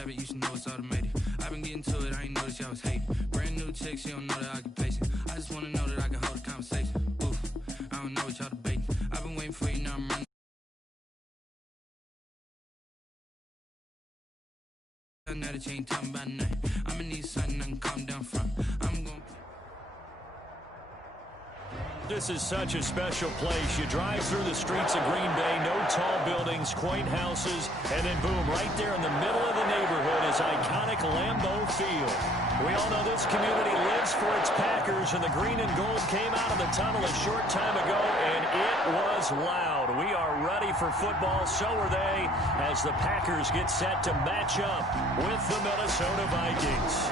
habit, you should know it's automated. I've been getting to it, I ain't noticed y'all was hating. Brand new chick, she don't know that I can pace it. I just wanna know that I can hold a conversation. Oof, I don't know what y'all debating. I've been waiting for you, now I'm running. Now that you ain't talking about nothing. I'ma need something I can calm down from. I'm going. This is such a special place. You drive through the streets of Green Bay, no tall buildings, quaint houses, and then boom, right there in the middle of the neighborhood is iconic Lambeau Field. We all know this community lives for its Packers, and the green and gold came out of the tunnel a short time ago, and it was loud. We are ready for football, so are they, as the Packers get set to match up with the Minnesota Vikings.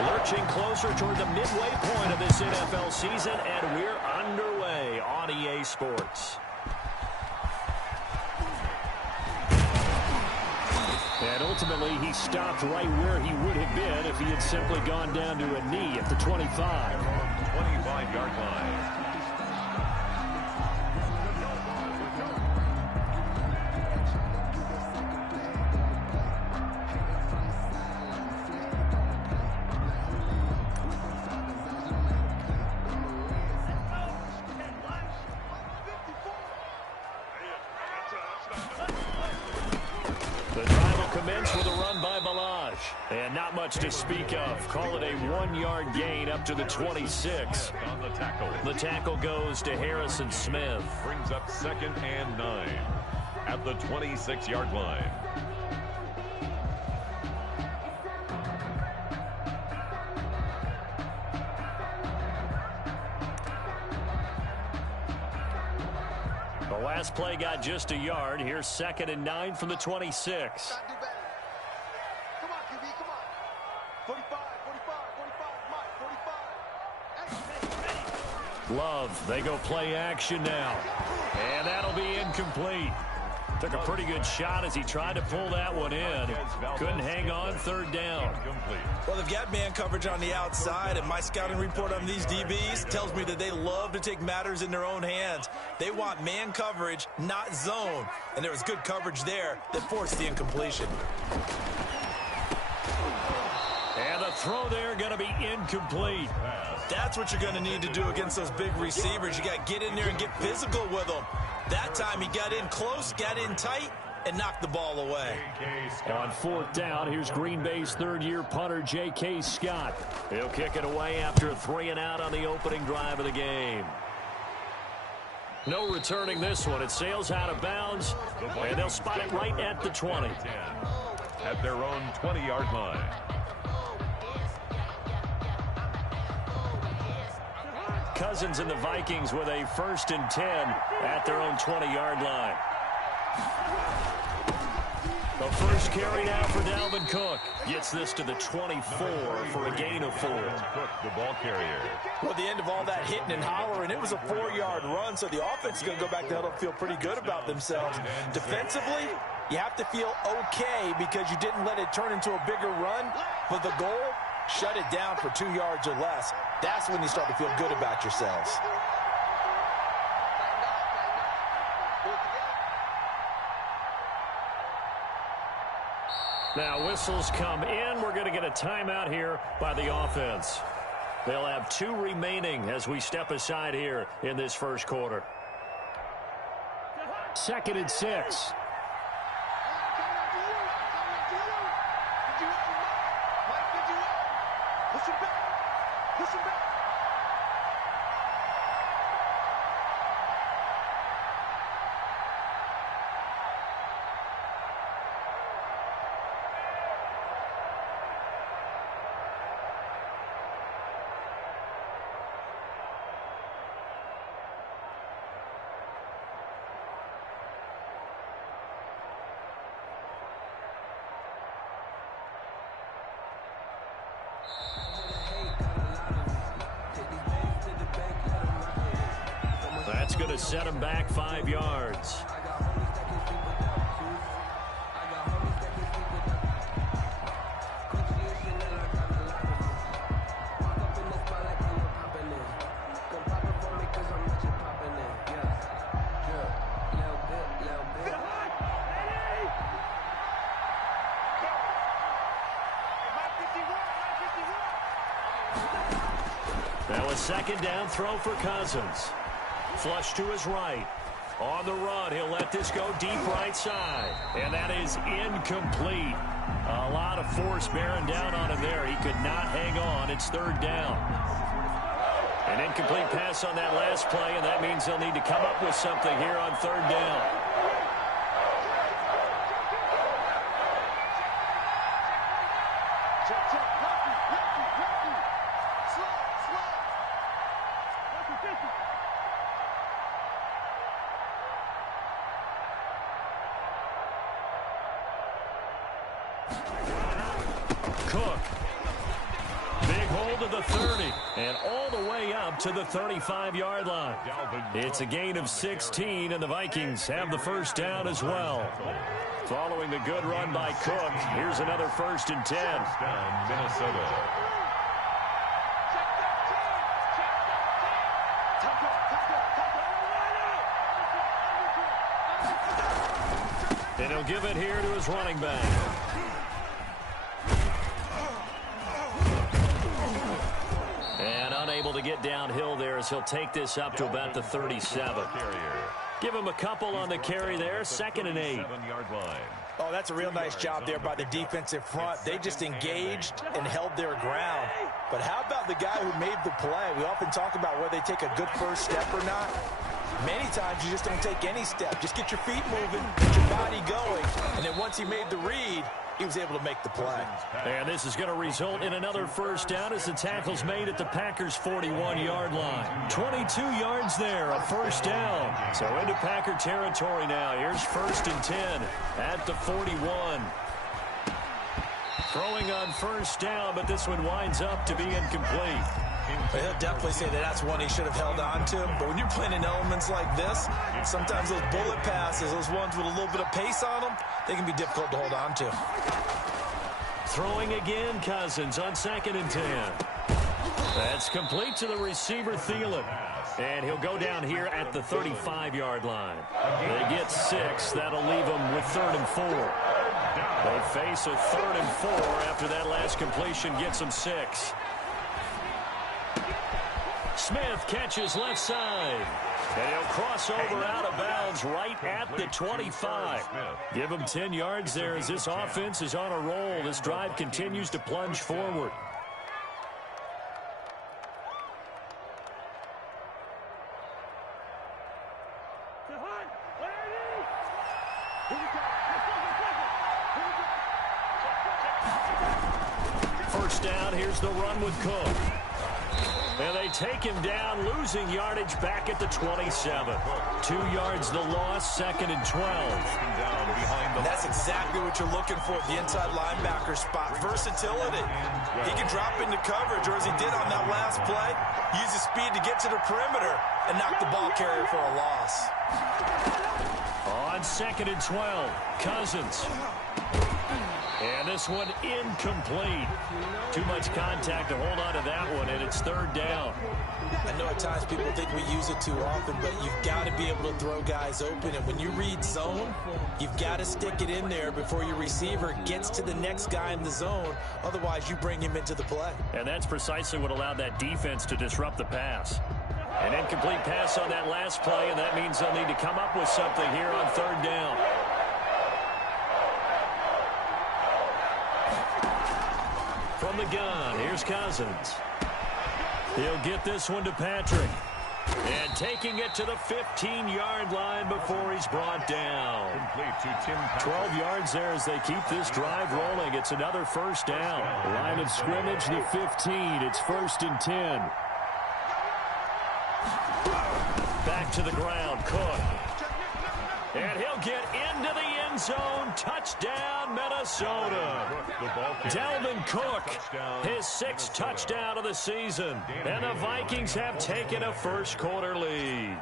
Lurching closer toward the midway point of this NFL season, and we're underway on EA Sports. And ultimately, he stopped right where he would have been if he had simply gone down to a knee at the 25. 25-yard line. And not much to speak of. Call it a 1-yard gain up to the 26. On the tackle. The tackle goes to Harrison Smith. Brings up 2nd and 9 at the 26-yard line. The last play got just a yard. Here's 2nd and 9 from the 26. Love, they go play action now. And that'll be incomplete. Took a pretty good shot as he tried to pull that one in. Couldn't hang on, 3rd down. Well, they've got man coverage on the outside, and my scouting report on these DBs tells me that they love to take matters in their own hands. They want man coverage, not zone. And there was good coverage there that forced the incompletion. And the throw there going to be incomplete. That's what you're going to need to do against those big receivers. You got to get in there and get physical with them. That time he got in close, got in tight, and knocked the ball away. On 4th down, here's Green Bay's 3rd-year punter, J.K. Scott. He'll kick it away after a 3-and-out on the opening drive of the game. No returning this one. It sails out of bounds, and they'll spot it right at the 20. At their own 20-yard line. Cousins and the Vikings with a 1st and 10 at their own 20-yard line. The first carry now for Dalvin Cook. Gets this to the 24 for a gain of 4. Cook, the ball carrier. Well, at the end of all that hitting and hollering, it was a 4-yard run, so the offense is going to go back to huddle and feel pretty good about themselves. Defensively, you have to feel okay because you didn't let it turn into a bigger run, but the goal, shut it down for 2 yards or less. That's when you start to feel good about yourselves. Now whistles come in. We're going to get a timeout here by the offense. They'll have 2 remaining as we step aside here in this first quarter. 2nd and 6. That's going to set him back 5 yards. a second down throw for Cousins. Flush to his right. On the run, he'll let this go deep right side. And that is incomplete. A lot of force bearing down on him there. He could not hang on. It's third down. An incomplete pass on that last play, and that means they'll need to come up with something here on third down. Cook. Big hold of the 30 and all the way up to the 35-yard line. It's a gain of 16, and the Vikings have the first down as well. Following the good run by Cook, here's another 1st and 10. Down, Minnesota. And he'll give it here to his running back. And unable to get downhill there as he'll take this up to about the 37. Give him a couple on the carry there. 2nd and 8. 7-yard line. Oh, that's a real nice job there by the defensive front. They just engaged and held their ground. But how about the guy who made the play? We often talk about whether they take a good first step or not. Many times you just don't take any step. Just get your feet moving, get your body going, and then once he made the read, he was able to make the play. And this is going to result in another first down as the tackle's made at the Packers' 41-yard line. 22 yards there, a first down. So into Packer territory now. Here's 1st and 10 at the 41. Throwing on first down, but this one winds up to be incomplete. He'll definitely say that that's one he should have held on to. But when you're playing in elements like this, sometimes those bullet passes, those ones with a little bit of pace on them, they can be difficult to hold on to. Throwing again, Cousins on 2nd and 10. That's complete to the receiver, Thielen. And he'll go down here at the 35-yard line. They get 6. That'll leave them with 3rd and 4. They face a 3rd and 4 after that last completion gets them 6. Smith catches left side. And he'll cross over out of bounds right at the 25. Give him 10 yards there as this offense is on a roll. This drive continues to plunge forward. First down, here's the run with Cook. And they take him down, losing yardage back at the 27. 2 yards the loss, 2nd and 12. And that's exactly what you're looking for at the inside linebacker spot. Versatility. He can drop into coverage, or as he did on that last play, use his speed to get to the perimeter and knock the ball carrier for a loss. On 2nd and 12, Cousins. And this one incomplete. Too much contact to hold on to that one, and it's 3rd down. I know at times people think we use it too often, but you've got to be able to throw guys open. And when you read zone, you've got to stick it in there before your receiver gets to the next guy in the zone. Otherwise, you bring him into the play. And that's precisely what allowed that defense to disrupt the pass. An incomplete pass on that last play, and that means they'll need to come up with something here on 3rd down. From the gun, here's Cousins. He'll get this one to Patrick. And taking it to the 15-yard line before he's brought down. 12 yards there as they keep this drive rolling. It's another first down. Line of scrimmage, the 15. It's 1st and 10. Back to the ground, Cook. And he'll get into the end zone. Touchdown, Minnesota. Dalvin Cook, his 6th touchdown of the season. And the Vikings have taken a first-quarter lead.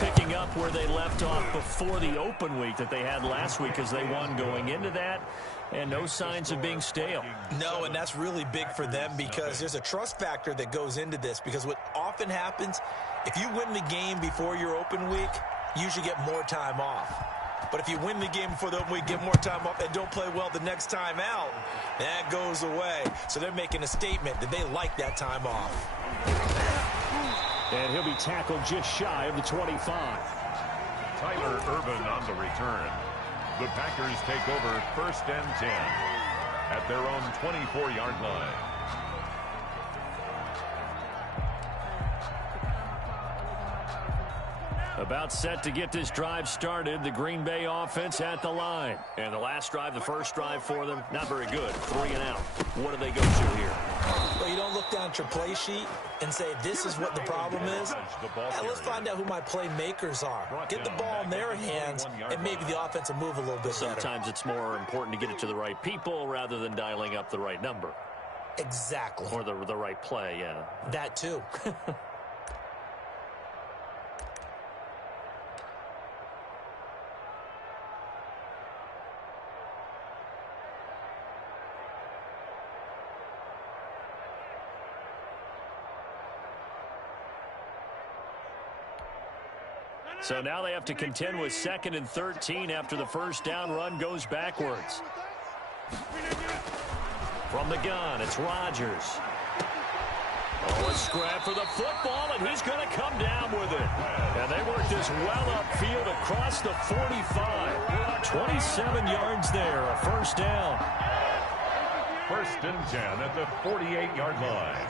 Picking up where they left off before the open week that they had last week as they won going into that. And no signs of being stale. No, and that's really big for them because there's a trust factor that goes into this. Because what often happens, if you win the game before your open week, you usually get more time off. But if you win the game before the open week, get more time off, and don't play well the next time out, that goes away. So they're making a statement that they like that time off. And he'll be tackled just shy of the 25. Tyler Urban on the return. The Packers take over 1st and 10 at their own 24-yard line. About set to get this drive started. The Green Bay offense at the line. And the last drive, the first drive for them, not very good. 3 and out. What do they go to here? Well, you don't look down at your play sheet and say, this is what the problem is. Let's find out who my playmakers are. Get the ball in their hands, and maybe the offense will move a little bit better. Sometimes it's more important to get it to the right people rather than dialing up the right number. Exactly. Or the right play, yeah. That too. So now they have to contend with 2nd and 13 after the first down run goes backwards. From the gun, it's Rodgers. Oh, a scrap for the football, and he's going to come down with it. And they work this well upfield across the 45. 27 yards there, a first down. 1st and 10 at the 48-yard line.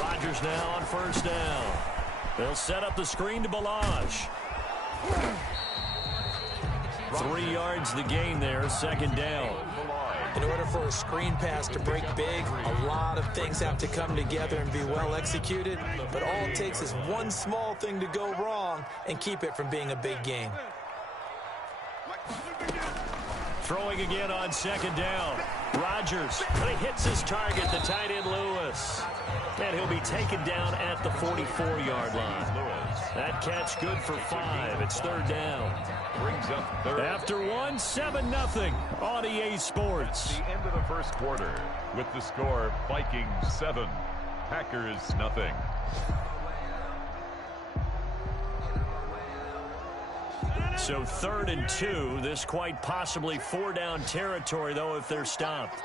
Rodgers now on first down. They'll set up the screen to Balaj. 3 yards the gain there, 2nd down. In order for a screen pass to break big, a lot of things have to come together and be well executed. But all it takes is one small thing to go wrong and keep it from being a big gain. Throwing again on 2nd down. Rodgers, but he hits his target, the tight end Lewis. And he'll be taken down at the 44-yard line. That catch good for 5. It's 3rd down. Brings up 3rd. After 1, 7-0 on EA Sports. The end of the first quarter with the score Vikings 7, Packers 0. So 3rd and 2. This quite possibly 4-down territory, though, if they're stopped.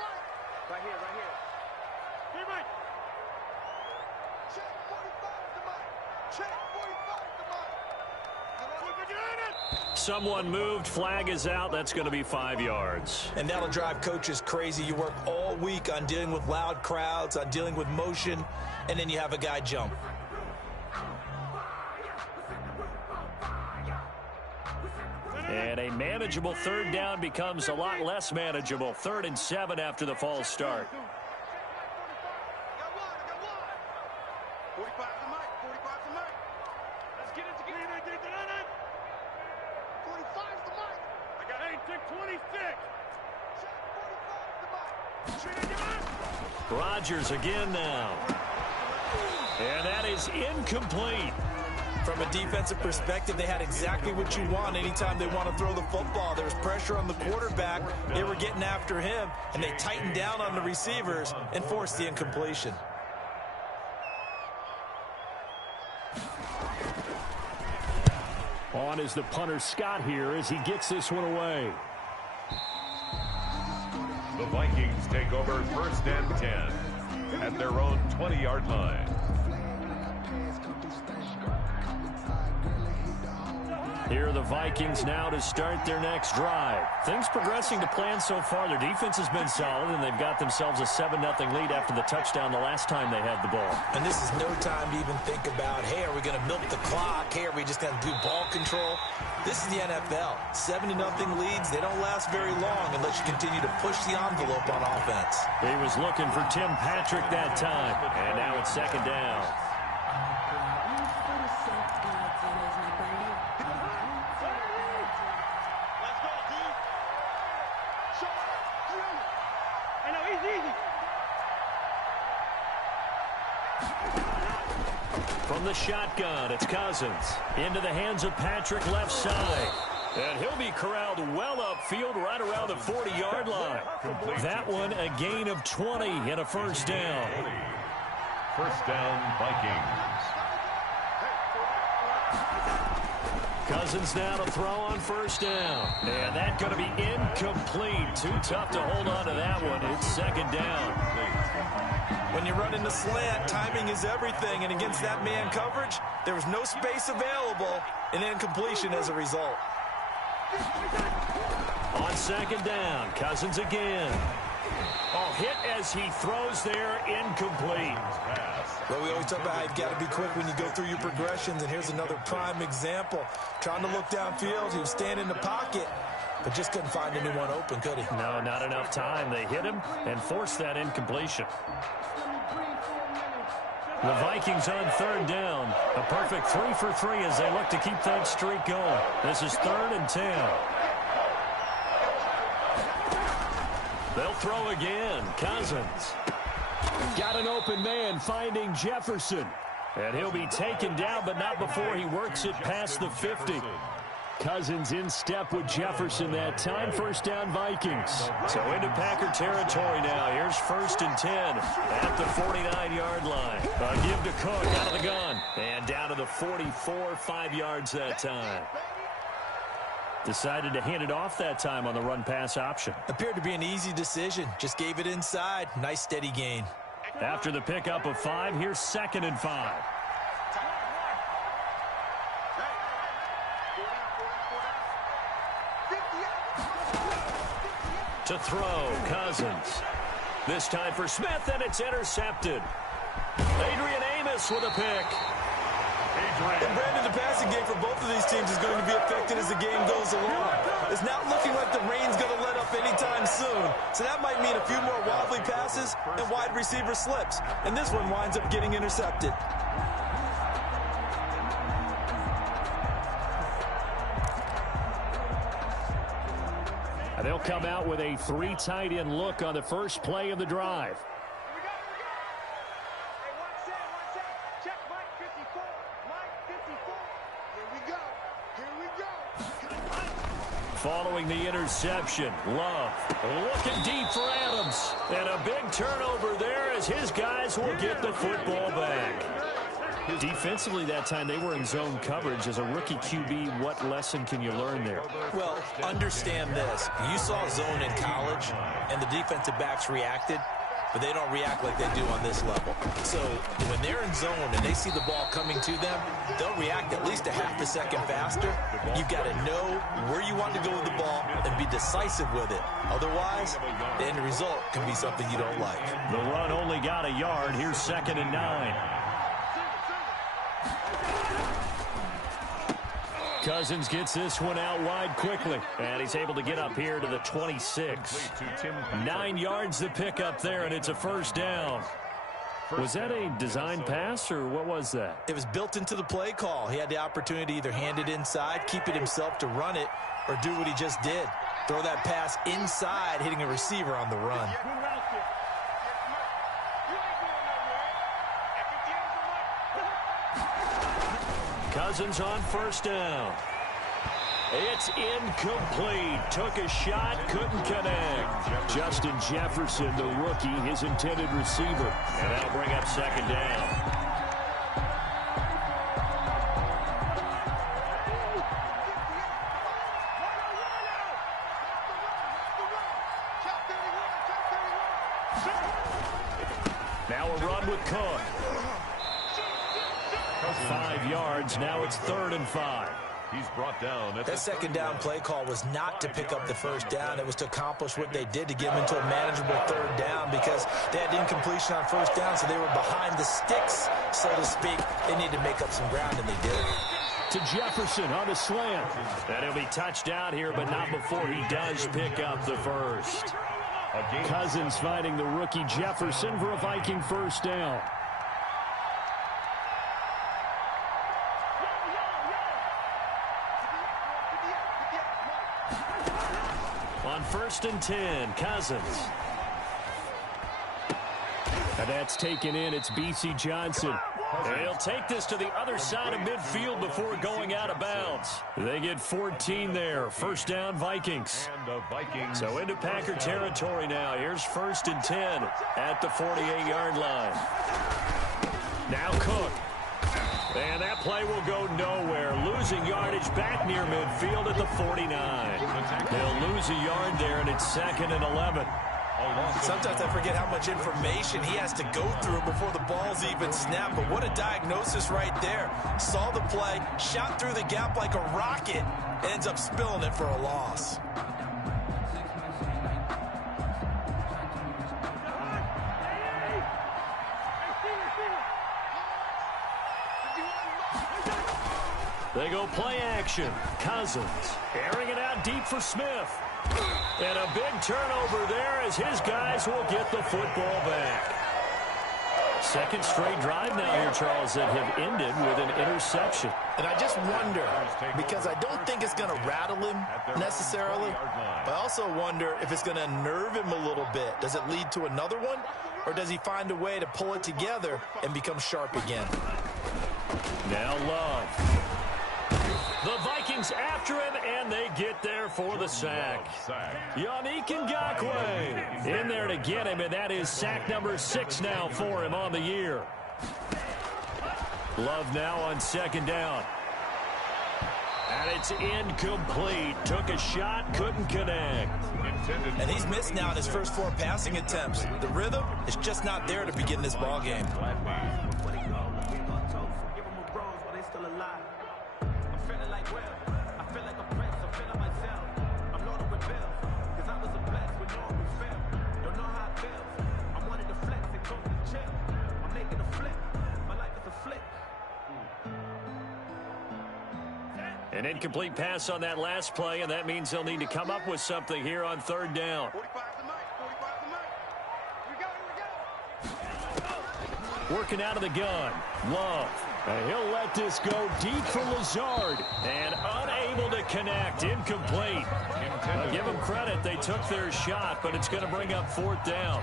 Right here. Here, Mike. Check 45 to Mike. Check 45 to Mike. Someone moved. Flag is out. That's going to be 5 yards. And that'll drive coaches crazy. You work all week on dealing with loud crowds, on dealing with motion, and then you have a guy jump. And a manageable 3rd down becomes a lot less manageable. 3rd and 7 after the false start. 45 to Mike. 45 to Mike. Let's get it together. 45 to Mike. I got 26. Check 45 to Mike. Rodgers again now. And that is incomplete. From a defensive perspective, they had exactly what you want anytime they want to throw the football. There was pressure on the quarterback. They were getting after him, and they tightened down on the receivers and forced the incompletion. On is the punter Scott here as he gets this one away. The Vikings take over 1st and 10 at their own 20-yard line. Here are the Vikings now to start their next drive. Things progressing to plan so far. Their defense has been solid, and they've got themselves a 7-0 lead after the touchdown the last time they had the ball. And this is no time to even think about, hey, are we going to milk the clock? Hey, are we just going to do ball control? This is the NFL. 7-0 leads, they don't last very long unless you continue to push the envelope on offense. He was looking for Tim Patrick that time, and now it's 2nd down. From the shotgun, it's Cousins. Into the hands of Patrick left side. And he'll be corralled well upfield right around the 40-yard line. That one a gain of 20 and a first down. 1st down, Vikings. Cousins now to throw on first down. And that's going to be incomplete. Too tough to hold on to that one. It's second down. When you run in the slant, timing is everything. And against that man coverage, there was no space available, and incompletion as a result. On second down, Cousins again. Oh, hit as he throws there, incomplete. Well, we always talk about how you've got to be quick when you go through your progressions, and here's another prime example. Trying to look downfield, he was standing in the pocket, but just couldn't find anyone open, could he? No, not enough time. They hit him and forced that incompletion. The Vikings on third down. A perfect 3 for 3 as they look to keep that streak going. This is 3rd and 10. They'll throw again. Cousins. Got an open man finding Jefferson. And he'll be taken down, but not before he works it past the 50. Cousins in step with Jefferson that time. First down, Vikings. So into Packer territory now. Here's 1st and 10 at the 49-yard line. A give to Cook out of the gun. And down to the 44, 5 yards that time. Decided to hand it off that time on the run-pass option. Appeared to be an easy decision. Just gave it inside. Nice steady gain. After the pickup of 5, here's 2nd and 5. To throw, Cousins. This time for Smith, and it's intercepted. Adrian Amos with a pick. And Brandon, the passing game for both of these teams is going to be affected as the game goes along. It's not looking like the rain's going to let up anytime soon. So that might mean a few more wobbly passes and wide receiver slips. And this one winds up getting intercepted. They'll come out with a 3 tight end look on the first play of the drive. Following the interception, Love looking deep for Adams. And a big turnover there as his guys will get the football back. Defensively that time, they were in zone coverage. As a rookie QB, what lesson can you learn there? Well, understand this. You saw zone in college, and the defensive backs reacted, but they don't react like they do on this level. So when they're in zone and they see the ball coming to them, they'll react at least a half a second faster. You've got to know where you want to go with the ball and be decisive with it. Otherwise, the end result can be something you don't like. The run only got a yard. Here's 2nd and 9. Cousins gets this one out wide quickly, and he's able to get up here to the 26. 9 yards to pick up there, and it's a first down. Was that a design pass, or what was that? It was built into the play call. He had the opportunity to either hand it inside, keep it himself to run it, or do what he just did. Throw that pass inside, hitting a receiver on the run. Cousins on first down. It's incomplete. Took a shot, couldn't connect. Justin Jefferson, the rookie, his intended receiver. And that'll bring up 2nd down. Now a run with Cook. 5 yards. Now it's 3rd and 5. He's brought down. That 2nd down play call was not to pick up the first down. It was to accomplish what they did, to get them into a manageable 3rd down, because they had incompletion on first down, so they were behind the sticks, so to speak. They needed to make up some ground, and they did. To Jefferson on the slant. And he'll be touched out here, but not before he does pick up the first. Cousins finding the rookie Jefferson for a Viking first down. On 1st and 10, Cousins. And that's taken in. It's B.C. Johnson. And he'll take this to the other side of midfield before going out of bounds. They get 14 there. First down, Vikings. So into Packer territory now. Here's 1st and 10 at the 48-yard line. Now Cook. And that play will go nowhere. Loses losing yardage back near midfield at the 49. They'll lose a yard there, and it's 2nd and 11. Sometimes I forget how much information he has to go through before the ball's even snapped. But what a diagnosis right there. Saw the play, shot through the gap like a rocket, ends up spilling it for a loss. They go play action. Cousins airing it out deep for Smith. And a big turnover there as his guys will get the football back. Second straight drive now here, Charles, that have ended with an interception. And I just wonder, because I don't think it's going to rattle him necessarily, but I also wonder if it's going to unnerve him a little bit. Does it lead to another one, or does he find a way to pull it together and become sharp again? Now Love. The Vikings after him, and they get there for the sack. Yannick Ngakoue in there to get him, and that is sack number 6 now for him on the year. Love now on 2nd down. And it's incomplete. Took a shot, couldn't connect. And he's missed now in his first 4 passing attempts. The rhythm is just not there to begin this ball game. An incomplete pass on that last play, and that means they'll need to come up with something here on 3rd down. Working out of the gun. Love. And he'll let this go deep for Lazard. And unable to connect. Incomplete. I'll give them credit. They took their shot, but it's going to bring up 4th down.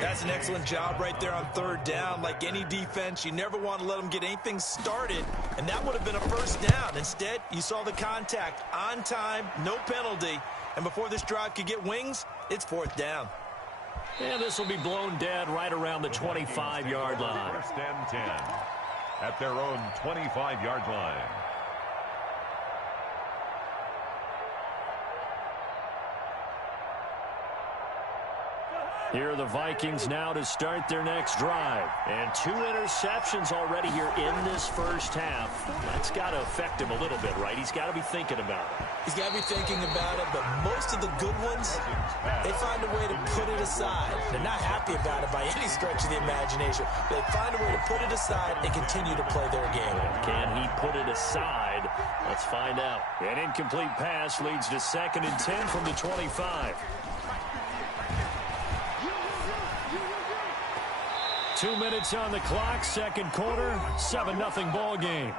That's an excellent job right there on 3rd down. Like any defense, you never want to let them get anything started, and that would have been a 1st down. Instead, you saw the contact on time, no penalty, and before this drive could get wings, it's 4th down. And this will be blown dead right around the 25-yard line. 1st and 10 at their own 25-yard line. Here are the Vikings now to start their next drive. And 2 interceptions already here in this first half. That's got to affect him a little bit, right? He's got to be thinking about it. He's got to be thinking about it, but most of the good ones, they find a way to put it aside. They're not happy about it by any stretch of the imagination. They find a way to put it aside and continue to play their game. Can he put it aside? Let's find out. An incomplete pass leads to 2nd and 10 from the 25. 2 minutes on the clock, 2nd quarter, 7-0 ball game.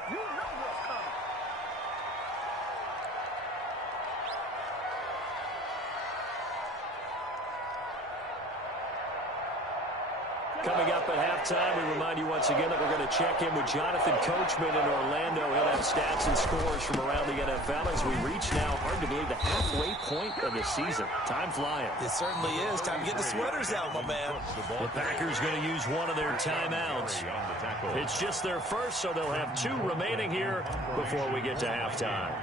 Coming up at halftime, we remind you once again that we're going to check in with Jonathan Coachman in Orlando. He'll have stats and scores from around the NFL as we reach now, hard to believe, the halfway point of the season. Time flying. It certainly is. Time to get the sweaters out, my man. The Packers going to use one of their timeouts. It's just their first, so they'll have 2 remaining here before we get to halftime.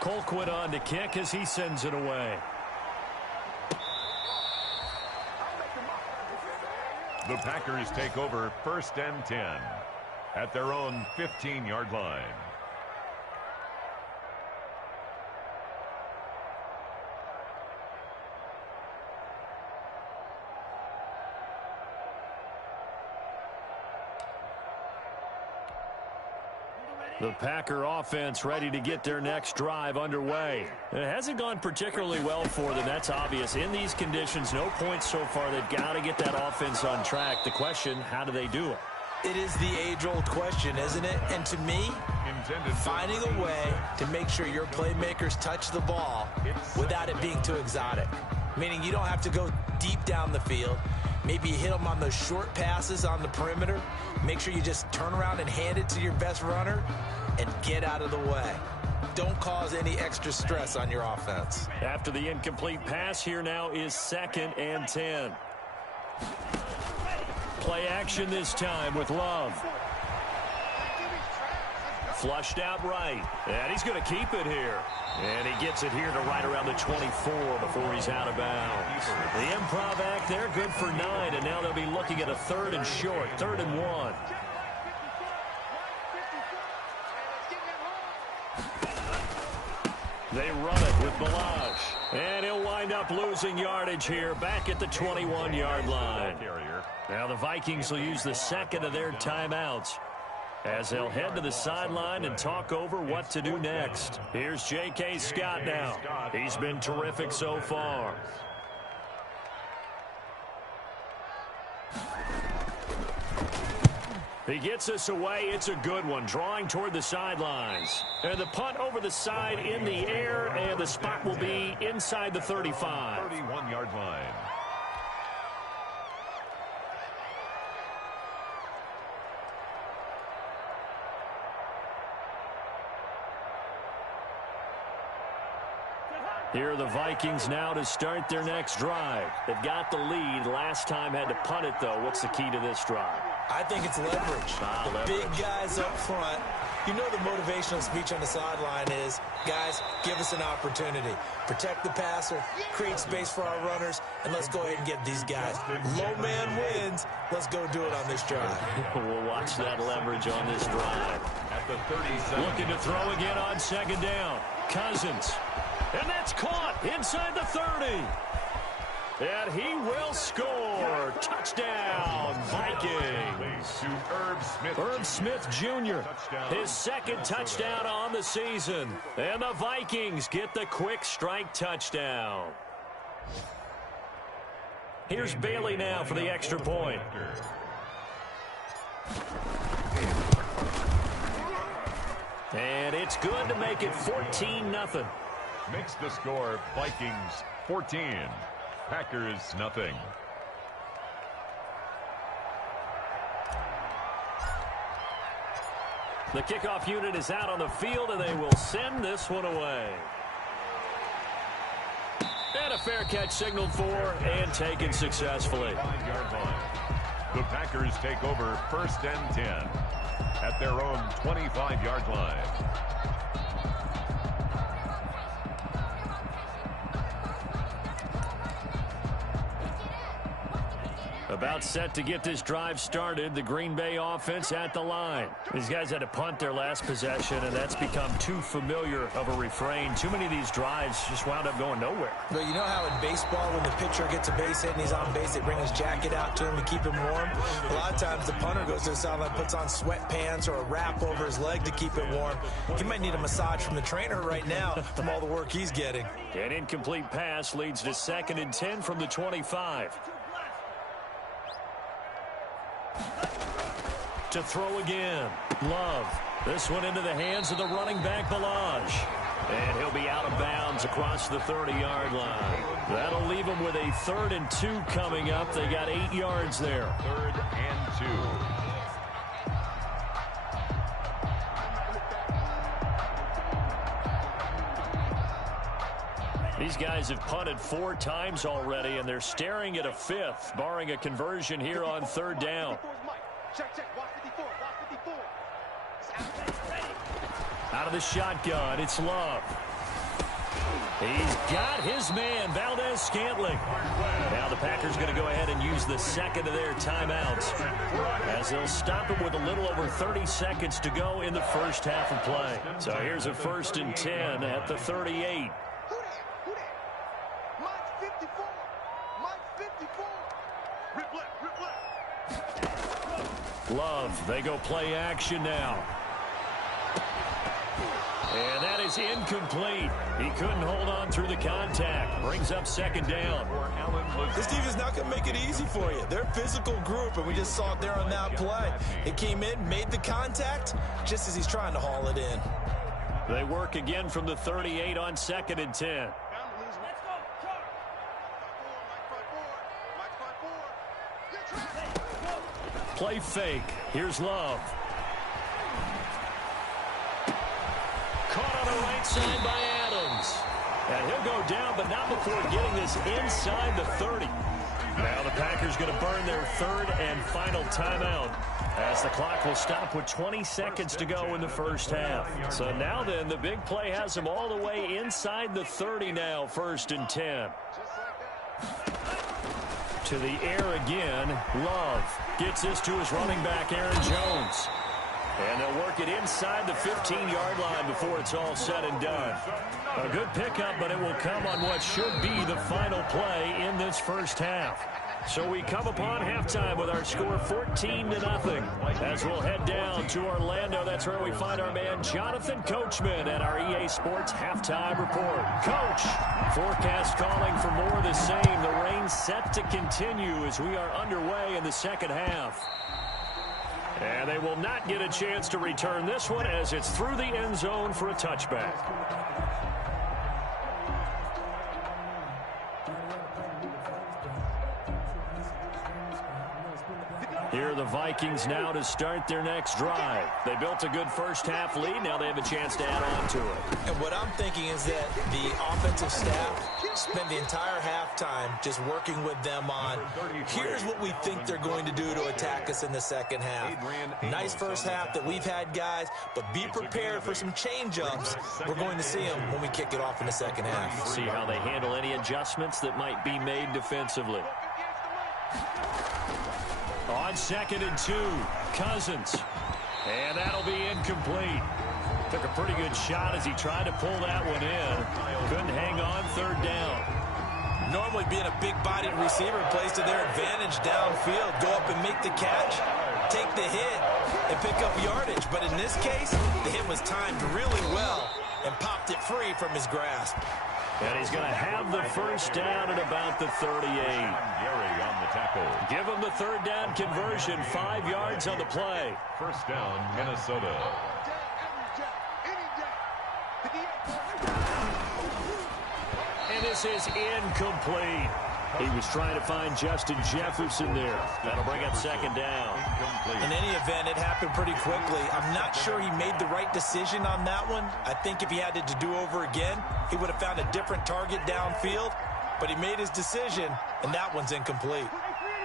Colquitt on to kick as he sends it away. The Packers take over 1st and 10 at their own 15-yard line. The Packer offense ready to get their next drive underway. It hasn't gone particularly well for them. That's obvious. In these conditions, no points so far. They've got to get that offense on track. The question, how do they do it? It is the age-old question, isn't it? And to me, finding a way to make sure your playmakers touch the ball without it being too exotic. Meaning you don't have to go deep down the field. Maybe you hit them on those short passes on the perimeter. Make sure you just turn around and hand it to your best runner and get out of the way. Don't cause any extra stress on your offense. After the incomplete pass, here now is 2nd and 10. Play action this time with Love. Flushed out right. And he's going to keep it here. And he gets it here to right around the 24 before he's out of bounds. The improv act there, good for 9. And now they'll be looking at a 3rd and short, 3rd and 1. They run it with Balaj. And he'll wind up losing yardage here back at the 21-yard line. Now the Vikings will use the second of their timeouts as they'll head to the sideline and talk over what to do next. Here's J.K. Scott now. He's been terrific so far. He gets us away. It's a good one, drawing toward the sidelines. And the punt over the side in the air, and the spot will be inside the 35. 31-yard line. Here are the Vikings now to start their next drive. They've got the lead. Last time had to punt it, though. What's the key to this drive? I think it's leverage. The big guys up front. You know the motivational speech on the sideline is, guys, give us an opportunity. Protect the passer, create space for our runners, and let's go ahead and get these guys. Low man wins. Let's go do it on this drive. We'll watch that leverage on this drive. At the 37. Looking to throw again on 2nd down. Cousins. And that's caught inside the 30. And he will score. Touchdown, Vikings. To Herb Smith Jr. His 2nd touchdown on the season. And the Vikings get the quick strike touchdown. Here's Bailey now for the extra point. And it's good to make it 14-0. Makes the score Vikings 14. Packers nothing. The kickoff unit is out on the field, and they will send this one away. And a fair catch signaled for and taken successfully. 5-yard line. The Packers take over 1st and 10 at their own 25-yard line. About set to get this drive started. The Green Bay offense at the line. These guys had to punt their last possession, and that's become too familiar of a refrain. Too many of these drives just wound up going nowhere. But you know how in baseball, when the pitcher gets a base hit and he's on base, they bring his jacket out to him to keep him warm? A lot of times the punter goes to the sideline, puts on sweatpants or a wrap over his leg to keep it warm. He might need a massage from the trainer right now from all the work he's getting. An incomplete pass leads to 2nd and 10 from the 25. To throw again. Love. This one into the hands of the running back, Balaj. And he'll be out of bounds across the 30-yard line. That'll leave him with a 3rd and 2 coming up. They got 8 yards there. 3rd and 2. These guys have punted 4 times already, and they're staring at a 5th, barring a conversion here on 3rd down. Out of the shotgun, it's Love. He's got his man, Valdez-Scantling. Now the Packers going to go ahead and use the 2nd of their timeouts as they'll stop him with a little over 30 seconds to go in the first half of play. So here's a 1st and 10 at the 38. Love, they go play action now. And that is incomplete. He couldn't hold on through the contact. Brings up 2nd down. This defense is not going to make it easy for you. They're a physical group, and we just saw it there on that play. It came in, made the contact, just as he's trying to haul it in. They work again from the 38 on 2nd and 10. Play fake. Here's Love. Caught on the right side by Adams. And he'll go down, but not before getting this inside the 30. Now the Packers going to burn their third and final timeout as the clock will stop with 20 seconds to go in the first half. So now then, the big play has them all the way inside the 30 now, 1st and 10. To the air again. Love gets this to his running back, Aaron Jones. And they'll work it inside the 15-yard line before it's all said and done. A good pickup, but it will come on what should be the final play in this first half. So we come upon halftime with our score 14-0 as we'll head down to Orlando. That's where we find our man Jonathan Coachman at our EA Sports Halftime Report. Coach, forecast calling for more of the same. The rain set to continue as we are underway in the second half. And they will not get a chance to return this one as it's through the end zone for a touchback. Here are the Vikings now to start their next drive. They built a good first half lead. Now they have a chance to add on to it. And what I'm thinking is that the offensive staff spent the entire halftime just working with them on, here's what we think they're going to do to attack us in the second half. Nice first half that we've had, guys, but be prepared for some change-ups. We're going to see them when we kick it off in the second half. See how they handle any adjustments that might be made defensively. On 2nd and 2, Cousins. And that'll be incomplete. Took a pretty good shot as he tried to pull that one in. Couldn't hang on 3rd down. Normally being a big-bodied receiver plays to their advantage downfield. Go up and make the catch, take the hit, and pick up yardage. But in this case, the hit was timed really well and popped it free from his grasp. And he's going to have the first down at about the 38. Gary on the tackle. Give him the 3rd down conversion, 5 yards on the play. First down, Minnesota. And this is incomplete. He was trying to find Justin Jefferson there. That'll bring up 2nd down. In any event, it happened pretty quickly. I'm not sure he made the right decision on that one. I think if he had it to do over again, he would have found a different target downfield. But he made his decision, and that one's incomplete.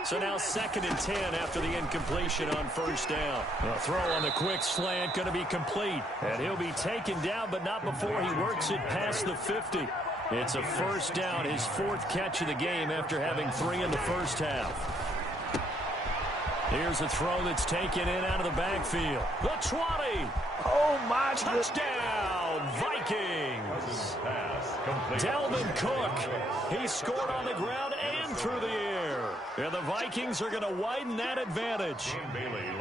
So now 2nd and 10 after the incompletion on 1st down. A throw on the quick slant going to be complete. And he'll be taken down, but not before he works it past the 50. It's a 1st down, his 4th catch of the game after having 3 in the first half. Here's a throw that's taken in out of the backfield. The 20. Oh, my touchdown, Vikings. Dalvin Cook. He scored on the ground and through the air. And the Vikings are going to widen that advantage.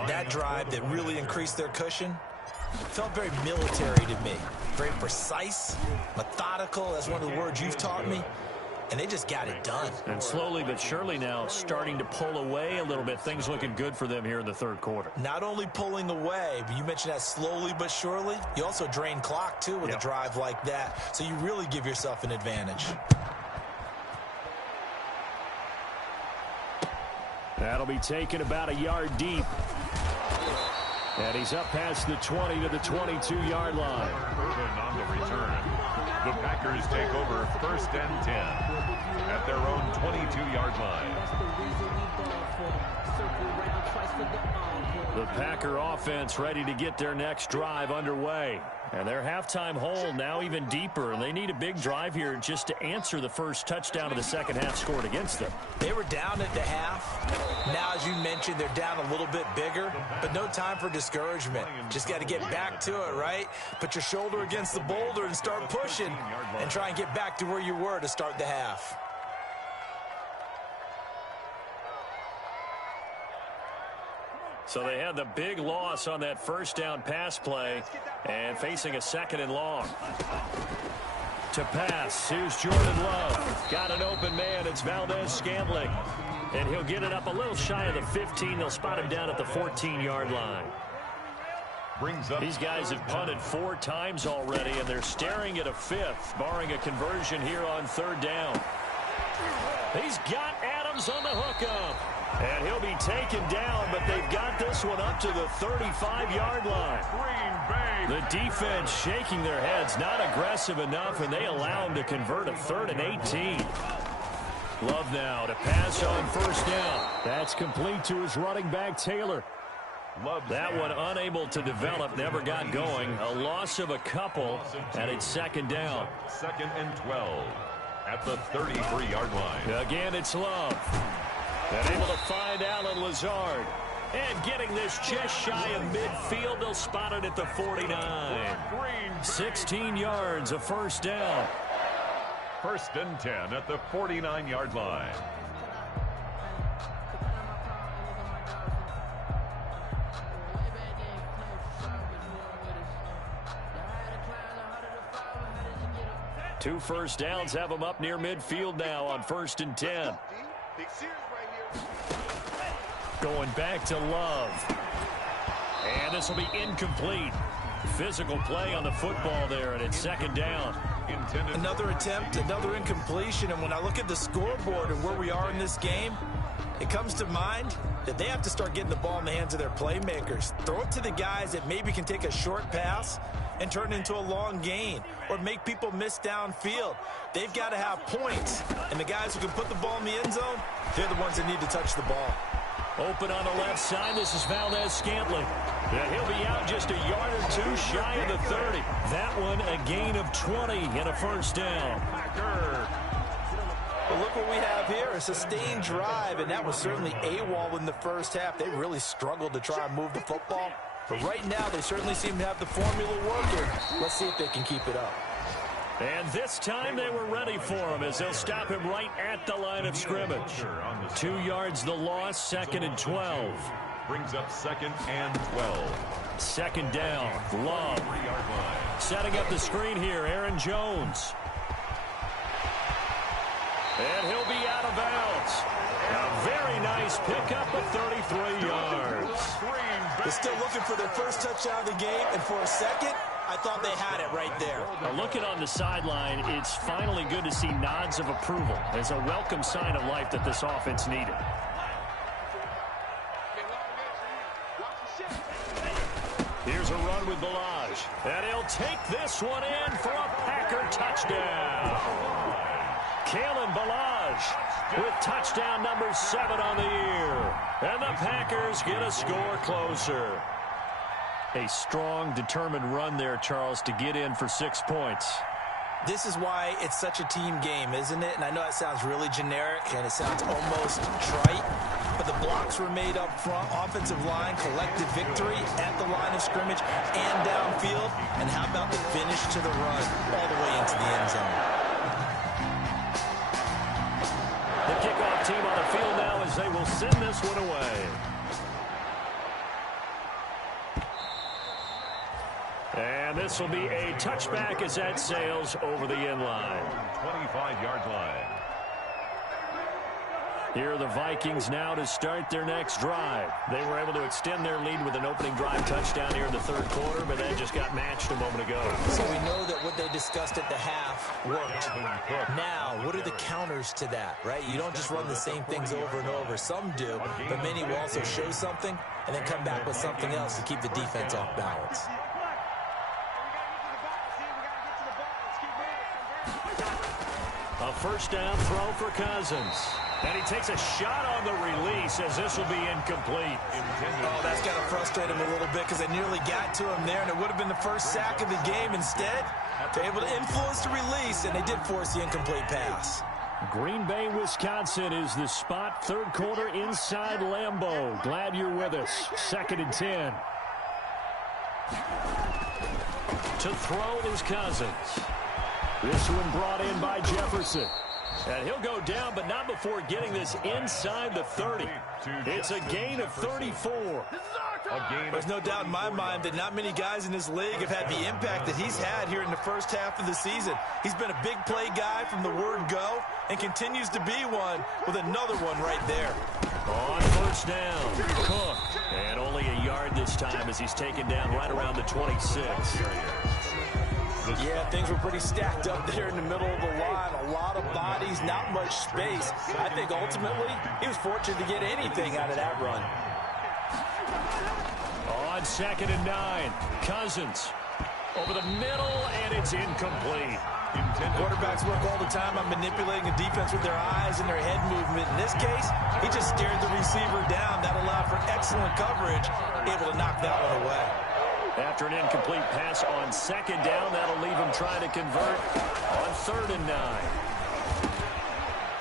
That drive that really increased their cushion felt very military to me. Very precise, methodical. That's one of the words you've taught me. And they just got it done. And slowly but surely now starting to pull away a little bit. Things looking good for them here in the 3rd quarter. Not only pulling away, but you mentioned that slowly but surely. You also drain clock, too, with a drive like that. So you really give yourself an advantage. That'll be taken about a yard deep. And he's up past the 20 to the 22-yard line. Urban on the return. The Packers take over 1st and 10 at their own 22-yard line. The Packer offense ready to get their next drive underway. And their halftime hole now even deeper. And they need a big drive here just to answer the first touchdown of the second half scored against them. They were down at the half. Now, as you mentioned, they're down a little bit bigger. But no time for discouragement. Just got to get back to it, right? Put your shoulder against the boulder and start pushing. And try and get back to where you were to start the half. So they had the big loss on that 1st down pass play and facing a 2nd and long. To pass, here's Jordan Love. Got an open man, it's Valdez-Scantling. And he'll get it up a little shy of the 15. They'll spot him down at the 14-yard line. These guys have punted 4 times already, and they're staring at a 5th, barring a conversion here on 3rd down. He's got Adams on the hookup. And he'll be taken down, but they've got this one up to the 35-yard line. The defense shaking their heads, not aggressive enough, and they allow him to convert a 3rd and 18. Love now to pass on first down. That's complete to his running back, Taylor. That one unable to develop, never got going. A loss of a couple, and it's second down. 2nd and 12 at the 33-yard line. Again, it's Love. And able to find Alan Lazard. And getting this just shy of midfield, they'll spot it at the 49. 16 yards, a first down. 1st and 10 at the 49-yard line. Two first downs have them up near midfield now on 1st and 10. Going back to Love. And this will be incomplete. Physical play on the football there, and it's second down. Another attempt, another incompletion, and when I look at the scoreboard and where we are in this game, it comes to mind that they have to start getting the ball in the hands of their playmakers. Throw it to the guys that maybe can take a short pass and turn it into a long gain or make people miss downfield. They've got to have points, and the guys who can put the ball in the end zone, they're the ones that need to touch the ball. Open on the left side, this is Valdez-Scantling. And he'll be out just a yard or two shy of the 30. That one a gain of 20 and a first down. Well, look what we have here, a sustained drive, and that was certainly AWOL in the first half. They really struggled to try and move the football. But right now, they certainly seem to have the formula working. Let's see if they can keep it up. And this time they were ready for him as they'll stop him right at the line of scrimmage. 2 yards the loss, 2nd and 12. Brings up 2nd and 12. Second down, Love. Setting up the screen here, Aaron Jones. And he'll be out of bounds. A very nice pickup of 33 yards. They're still looking for their first touchdown of the game, and for a second, I thought they had it right there. Now looking on the sideline, it's finally good to see nods of approval as a welcome sign of life that this offense needed. Here's a run with Balaj. And he'll take this one in for a Packer touchdown. Kalen Balaj with touchdown number 7 on the year. And the Packers get a score closer. A strong, determined run there, Charles, to get in for 6 points. This is why it's such a team game, isn't it? And I know it sounds really generic, and it sounds almost trite, but the blocks were made up front, offensive line, collective victory at the line of scrimmage and downfield. And how about the finish to the run all the way into the end zone? The kickoff team on the field now as they will send this one away. And this will be a touchback as that sails over the end line. 25-yard line. Here are the Vikings now to start their next drive. They were able to extend their lead with an opening drive touchdown here in the third quarter, but that just got matched a moment ago. So we know that what they discussed at the half worked. Now, what are the counters to that, right? You don't just run the same things over and over. Some do, but many will also show something and then come back with something else to keep the defense off balance. A first down throw for Cousins. And he takes a shot on the release as this will be incomplete. Oh, that's got to frustrate him a little bit because they nearly got to him there, and it would have been the first sack of the game. Instead, they're able to influence the release, and they did force the incomplete pass. Green Bay, Wisconsin is the spot. Third quarter inside Lambeau. Glad you're with us. 2nd and 10. To throw is Cousins. This one brought in by Jefferson. And he'll go down, but not before getting this inside the 30. It's a gain of 34. There's no doubt in my mind that not many guys in this league have had the impact that he's had here in the first half of the season. He's been a big play guy from the word go and continues to be one with another one right there. On first down, Cook. And only a yard this time as he's taken down right around the 26. Yeah, things were pretty stacked up there in the middle of the line. A lot of bodies, not much space. I think ultimately he was fortunate to get anything out of that run. On 2nd and 9, Cousins over the middle, and it's incomplete. Quarterbacks work all the time on manipulating a defense with their eyes and their head movement. In this case, he just stared the receiver down. That allowed for excellent coverage, able to knock that one away. After an incomplete pass on second down, that'll leave him trying to convert on 3rd and 9.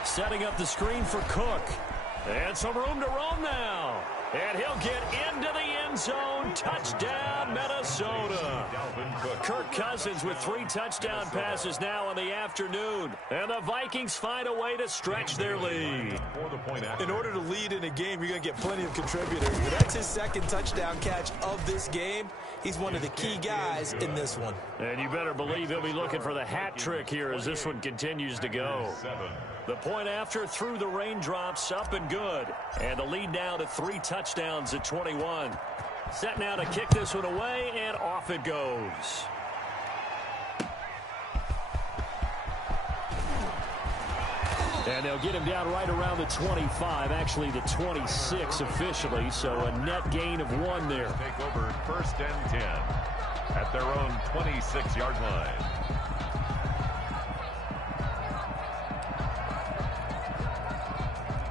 Setting up the screen for Cook. And some room to roam now. And he'll get into the end zone. Touchdown, Minnesota. Kirk Cousins with 3 touchdown passes now in the afternoon. And the Vikings find a way to stretch their lead. In order to lead in a game, you're going to get plenty of contributors. But that's his 2nd touchdown catch of this game. He's one of the key guys in this one. And you better believe he'll be looking for the hat trick here as this one continues to go. The point after through the raindrops, up and good. And the lead now to 3 touchdowns at 21. Set now to kick this one away, and off it goes. And they'll get him down right around the 25, actually the 26 officially, so a net gain of 1 there. Take over 1st and 10 at their own 26-yard line.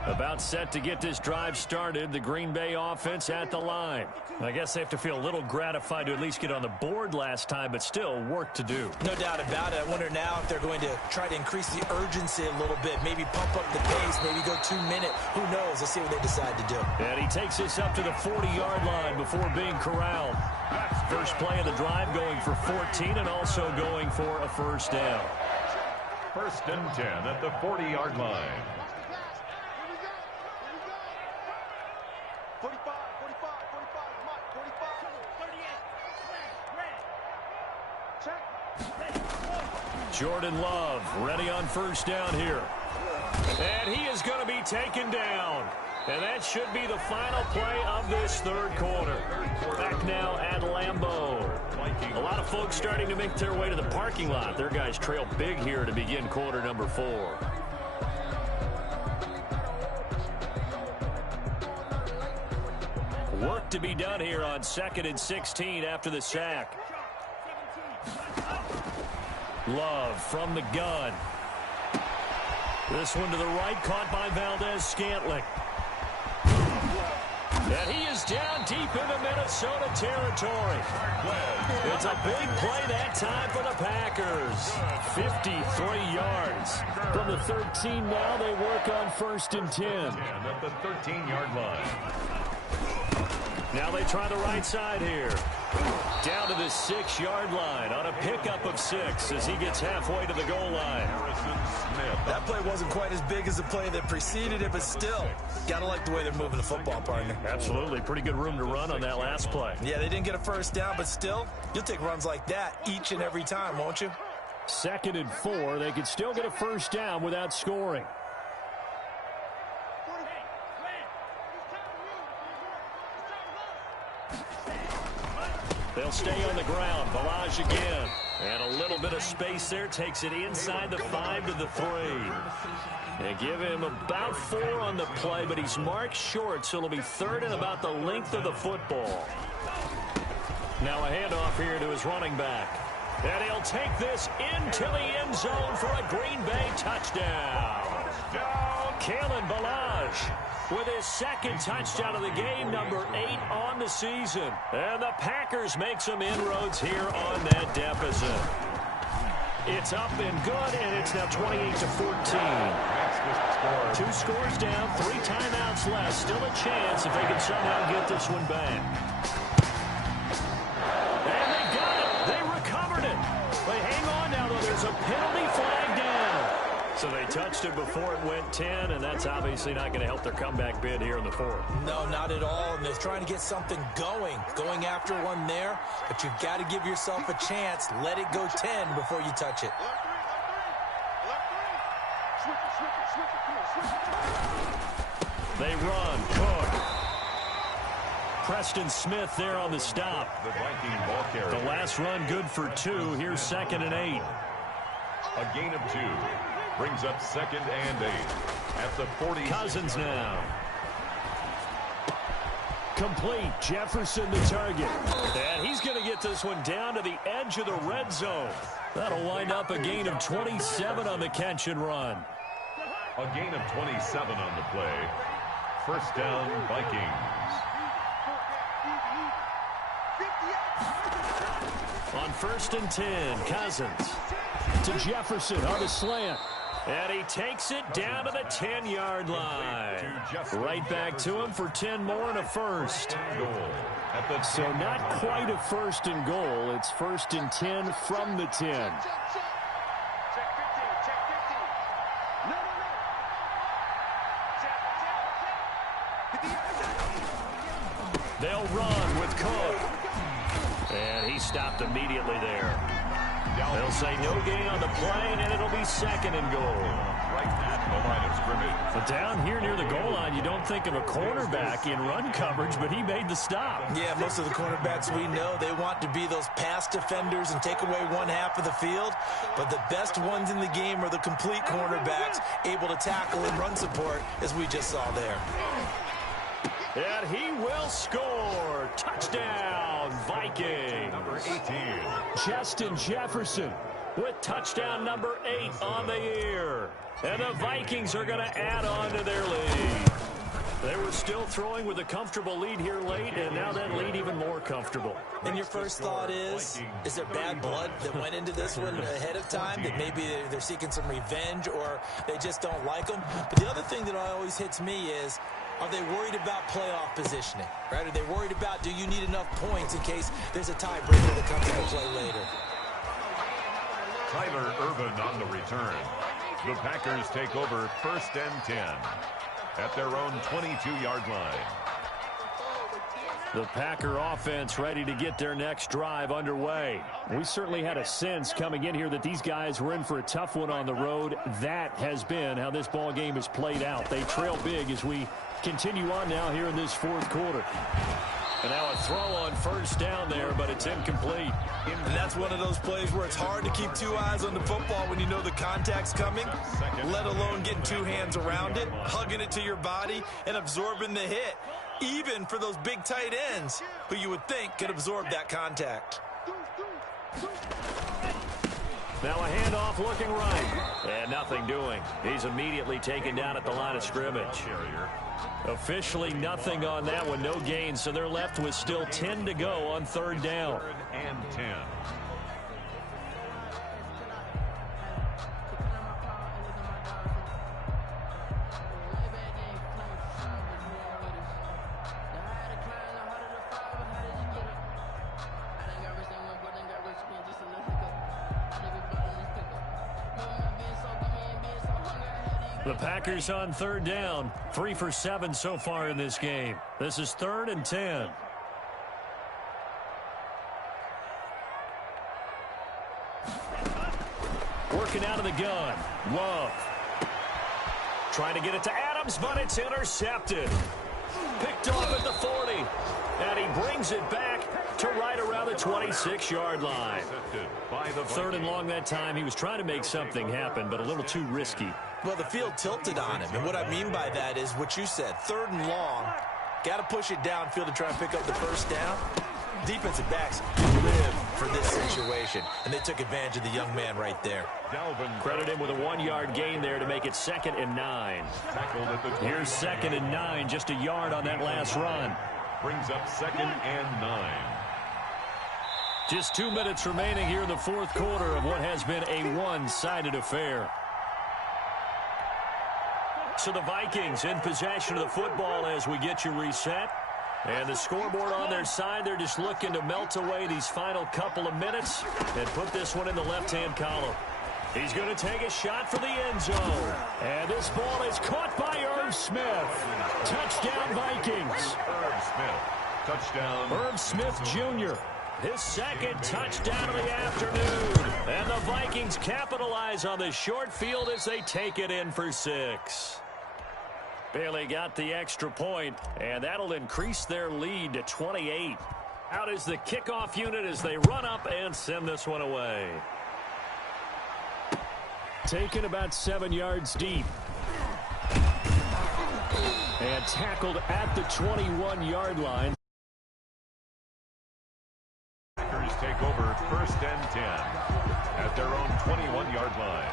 About set to get this drive started, the Green Bay offense at the line. I guess they have to feel a little gratified to at least get on the board last time, but still work to do. No doubt about it. I wonder now if they're going to try to increase the urgency a little bit, maybe pump up the pace, maybe go 2-minute. Who knows? Let's see what they decide to do. And he takes this up to the 40-yard line before being corralled. First play of the drive going for 14 and also going for a 1st down. 1st and 10 at the 40-yard line. 45, 45, 45, 38. Check. Jordan Love ready on 1st down here. And he is going to be taken down. And that should be the final play of this 3rd quarter. Back now at Lambeau. A lot of folks starting to make their way to the parking lot. Their guys trail big here to begin quarter number 4. Work to be done here on 2nd and 16 after the sack. Love from the gun. This one to the right, caught by Valdez-Scantling. And he is down deep into Minnesota territory. It's a big play that time for the Packers. 53 yards. From the 13 now, they work on 1st and 10. And at the 13-yard line. Now they try the right side here. Down to the 6-yard line on a pickup of 6 as he gets halfway to the goal line. That play wasn't quite as big as the play that preceded it, but still, got to like the way they're moving the football, partner. Absolutely. Pretty good room to run on that last play. Yeah, they didn't get a 1st down, but still, you'll take runs like that each and every time, won't you? 2nd and 4. They could still get a 1st down without scoring. They'll stay on the ground. Balaj again. And a little bit of space there. Takes it inside the 5 to the 3. They give him about 4 on the play, but he's marked short, so it'll be 3rd and about the length of the football. Now a handoff here to his running back. And he'll take this into the end zone for a Green Bay touchdown. Kalen Balaj with his 2nd touchdown of the game, number 8 on the season. And the Packers make some inroads here on that deficit. It's up and good, and it's now 28-14. 2 scores down, 3 timeouts left. Still a chance if they can somehow get this one back. And they got it. They recovered it. But hang on now, though. There's a penalty flag down. So they touched it before it went 10, and that's obviously not going to help their comeback bid here in the 4th. No, not at all. And they're trying to get something going after one there. But you've got to give yourself a chance. Let it go 10 before you touch it. They run. Cook. Preston Smith there on the stop. The Viking ball carrier. The last run good for 2. Here's 2nd and 8. A gain of 2. Brings up 2nd and 8 at the 40. Cousins now. Complete. Jefferson the target. And he's going to get this one down to the edge of the red zone. That'll wind up a gain of 27 on the catch and run. A gain of 27 on the play. First down, Vikings. On 1st and 10, Cousins to Jefferson on the slant. And he takes it down to the 10-yard line. Right back to him for 10 more and a first. So not quite a first and goal. It's 1st and 10 from the 10. They'll run with Cook. And he stopped immediately there. They'll say no gain on the play, and it'll be 2nd and goal. Right at the line of scrimmage. But down here near the goal line, you don't think of a cornerback in run coverage, but he made the stop. Yeah, most of the cornerbacks we know, they want to be those pass defenders and take away one half of the field. But the best ones in the game are the complete cornerbacks, able to tackle and run support, as we just saw there. And he will score. Touchdown, Vikings. Number 18. Justin Jefferson with touchdown number 8 on the year. And the Vikings are going to add on to their lead. They were still throwing with a comfortable lead here late, and now that lead even more comfortable. And your first thought is there bad blood that went into this one ahead of time, that maybe they're seeking some revenge or they just don't like them? But the other thing that always hits me is, are they worried about playoff positioning? Right? Are they worried about, do you need enough points in case there's a tiebreaker that comes into play later? Tyler Ervin on the return. The Packers take over 1st and 10 at their own 22-yard line. The Packer offense ready to get their next drive underway. We certainly had a sense coming in here that these guys were in for a tough one on the road. That has been how this ball game has played out. They trail big as we continue on now here in this 4th quarter. And now a throw on 1st down there, but it's incomplete. And that's one of those plays where it's hard to keep 2 eyes on the football when you know the contact's coming, let alone getting 2 hands around it, hugging it to your body, and absorbing the hit, even for those big tight ends who you would think could absorb that contact. Now a handoff looking right. And nothing doing. He's immediately taken down at the line of scrimmage. Officially nothing on that one. No gain. So they're left with still 10 to go on 3rd down. 3rd and 10. The Packers on 3rd down. 3 for 7 so far in this game. This is 3rd and 10. Working out of the gun. Love. Trying to get it to Adams, but it's intercepted. Picked off at the 40. And he brings it back to right around the 26-yard line. 3rd and long that time. He was trying to make something happen, but a little too risky. Well, the field tilted on him, and what I mean by that is what you said. 3rd and long, got to push it downfield to try and pick up the 1st down. Defensive backs live for this situation, and they took advantage of the young man right there. Credit him with a 1-yard gain there to make it 2nd and 9. Here's 2nd and 9, just a yard on that last run. Brings up 2nd and 9. Just 2 minutes remaining here in the 4th quarter of what has been a one-sided affair. So the Vikings in possession of the football as we get you reset. And the scoreboard on their side, they're just looking to melt away these final couple of minutes and put this one in the left-hand column. He's going to take a shot for the end zone. And this ball is caught by Irv Smith. Touchdown, Vikings. Irv Smith. Touchdown. Irv Smith Jr., his 2nd touchdown of the afternoon. And the Vikings capitalize on the short field as they take it in for 6. Bailey got the extra point, and that'll increase their lead to 28. Out is the kickoff unit as they run up and send this one away. Taken about 7 yards deep. And tackled at the 21-yard line. Packers take over 1st and 10 at their 23-yard line.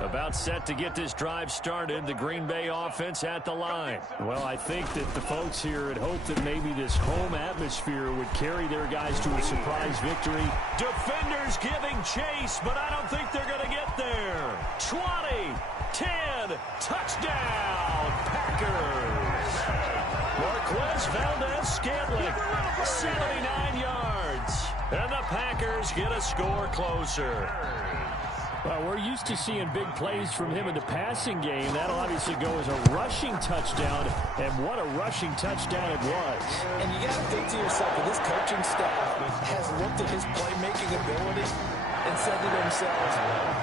About set to get this drive started, the Green Bay offense at the line. Well, I think that the folks here had hoped that maybe this home atmosphere would carry their guys to a surprise victory. Defenders giving chase, but I don't think they're going to get there. 20, 10, touchdown, Packers. Marquez Valdez-Scantling, 79 yards. And the Packers get a score closer. Well, we're used to seeing big plays from him in the passing game. That'll obviously go as a rushing touchdown, and what a rushing touchdown it was. And you got to think to yourself, that this coaching staff has looked at his playmaking ability and said to themselves,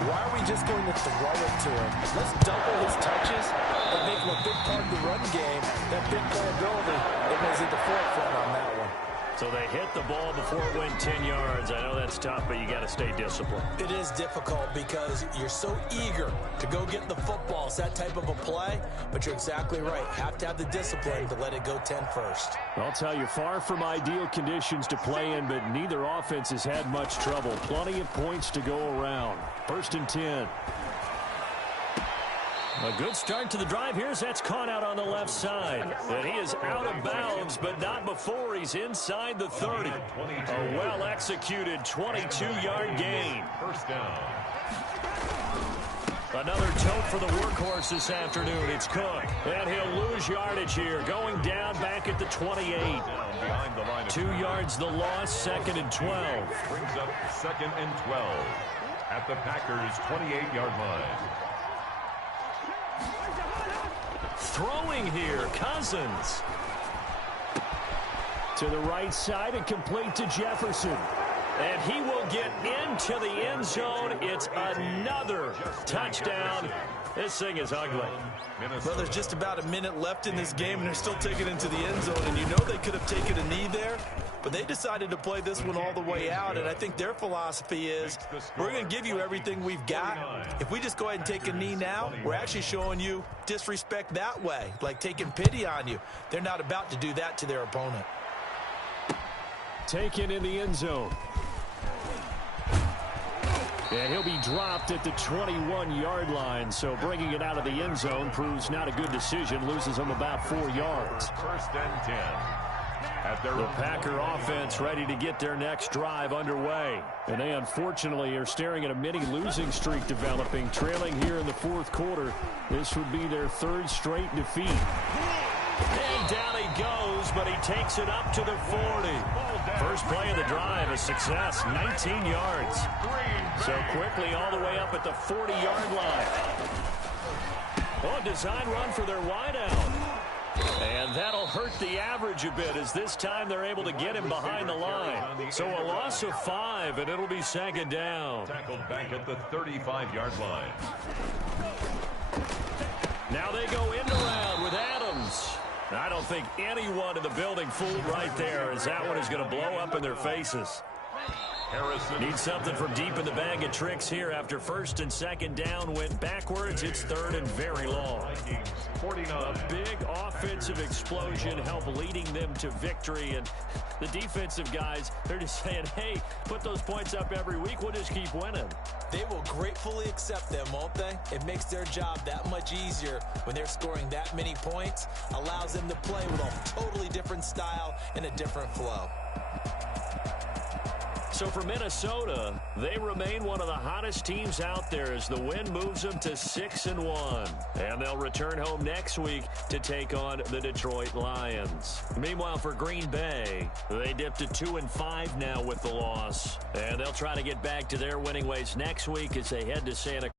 why are we just going to throw it to him? Let's double his touches and make him a big part of the run game. That big playability, it was at the forefront on that one. So they hit the ball before it went 10 yards. I know that's tough, but you got to stay disciplined. It is difficult because you're so eager to go get the football. It's that type of a play, but you're exactly right. Have to have the discipline to let it go 10 first. I'll tell you, far from ideal conditions to play in, but neither offense has had much trouble. Plenty of points to go around. 1st and 10. A good start to the drive. That's caught out on the left side. And he is out of bounds, but not before he's inside the 30. A well-executed 22-yard gain. First down. Another tote for the workhorse this afternoon. It's Cook. And he'll lose yardage here. Going down back at the 28. Behind the line. 2 yards the loss, 2nd and 12. Brings up 2nd and 12 at the Packers' 28-yard line. Throwing here, Cousins. To the right side and complete to Jefferson. And he will get into the end zone. It's another touchdown. This thing is ugly. Well, there's just about a minute left in this game, and they're still taking it into the end zone. And you know they could have taken a knee there, but they decided to play this one all the way out. And I think their philosophy is, we're going to give you everything we've got. If we just go ahead and take a knee now, we're actually showing you disrespect that way, like taking pity on you. They're not about to do that to their opponent. Taken in the end zone. And he'll be dropped at the 21-yard line, so bringing it out of the end zone proves not a good decision. Loses him about 4 yards. 1st and 10. The Packer offense ready to get their next drive underway. And they unfortunately are staring at a mini losing streak developing, trailing here in the 4th quarter. This would be their 3rd straight defeat. And down he goes, but he takes it up to the 40. First play of the drive, a success, 19 yards. So quickly all the way up at the 40-yard line. Oh, design run for their wideout. And that'll hurt the average a bit as this time they're able to get him behind the line. So a loss of 5, and it'll be 2nd down. Tackled back at the 35-yard line. Now they go end around with Adams. I don't think anyone in the building fooled right there, as that one is going to blow up in their faces. Harrison needs something from deep in the bag of tricks here after 1st and 2nd down went backwards. It's 3rd and very long. 49. A big offensive explosion helped leading them to victory, and the defensive guys, they're just saying, hey, put those points up every week, we'll just keep winning. They will gratefully accept them, won't they? It makes their job that much easier when they're scoring that many points, allows them to play with a totally different style and a different flow. So for Minnesota, they remain one of the hottest teams out there as the win moves them to 6-1. And they'll return home next week to take on the Detroit Lions. Meanwhile, for Green Bay, they dipped to 2-5 now with the loss. And they'll try to get back to their winning ways next week as they head to Santa